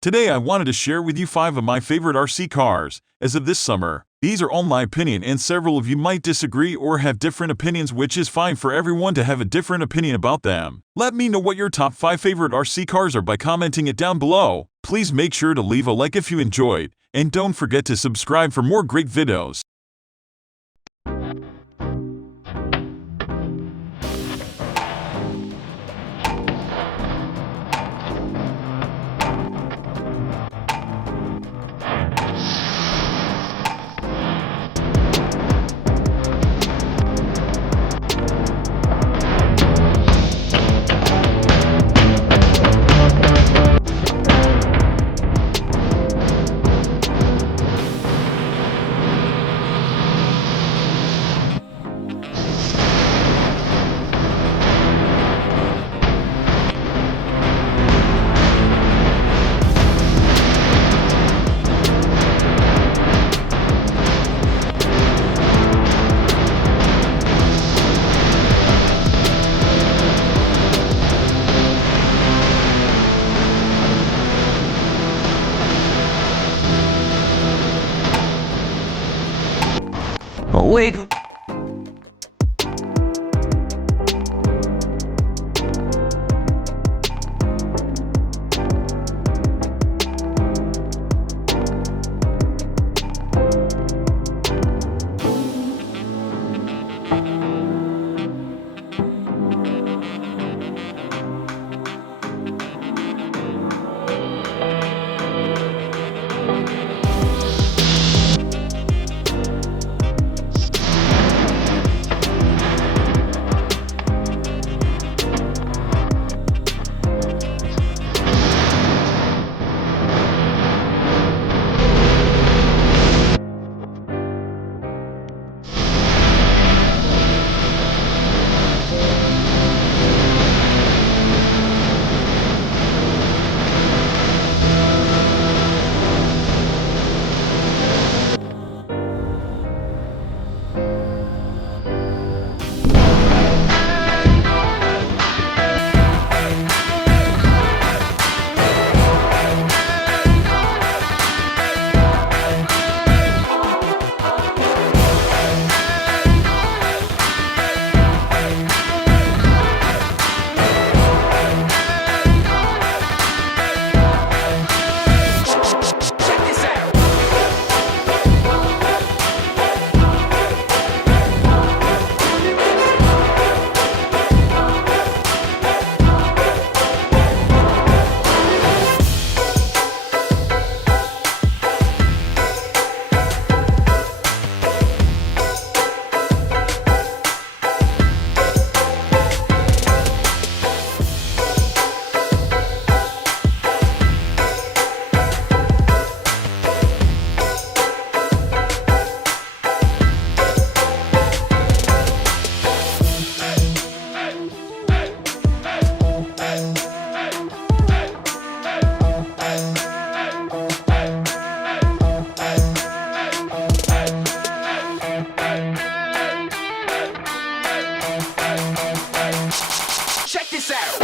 Today I wanted to share with you 5 of my favorite RC cars as of this summer. These are all my opinion and several of you might disagree or have different opinions, which is fine for everyone to have a different opinion about them. Let me know what your top 5 favorite RC cars are by commenting it down below. Please make sure to leave a like if you enjoyed, and don't forget to subscribe for more great videos. Oh, wait. Check this out.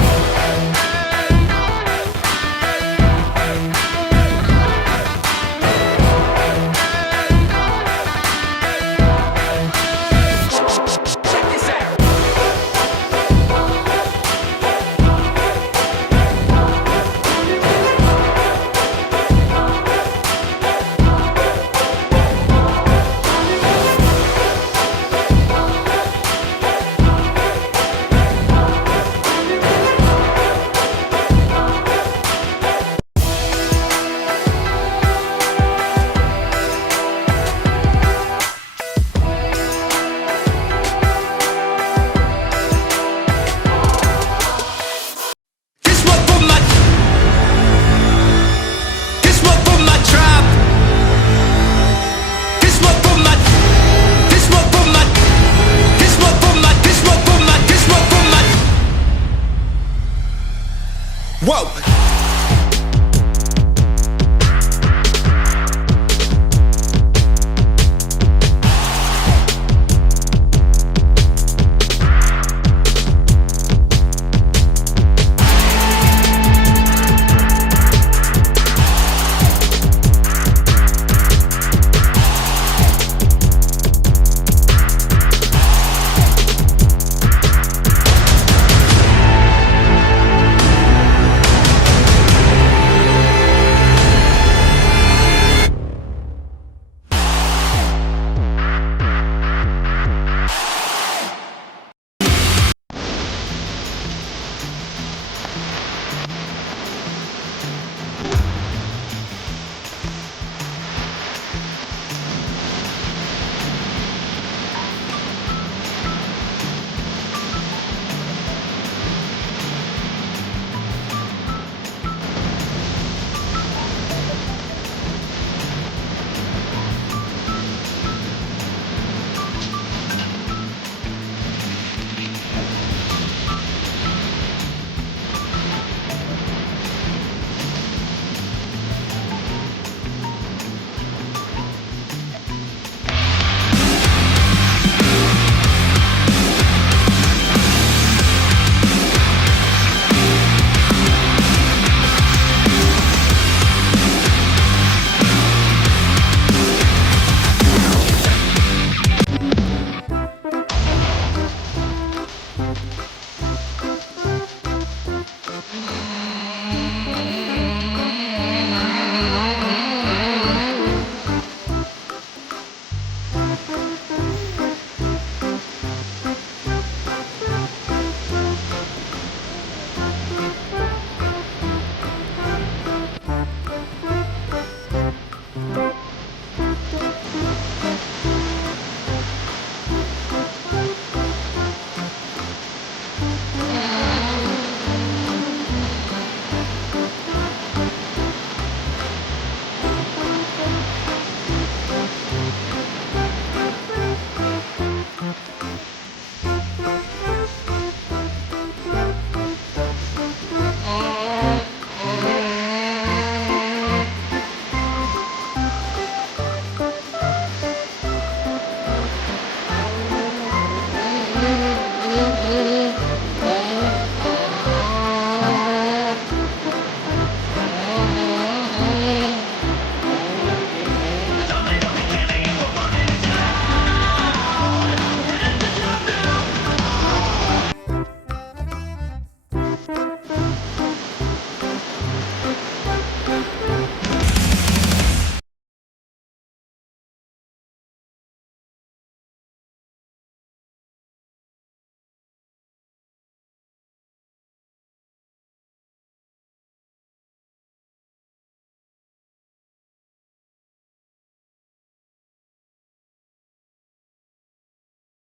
Whoa!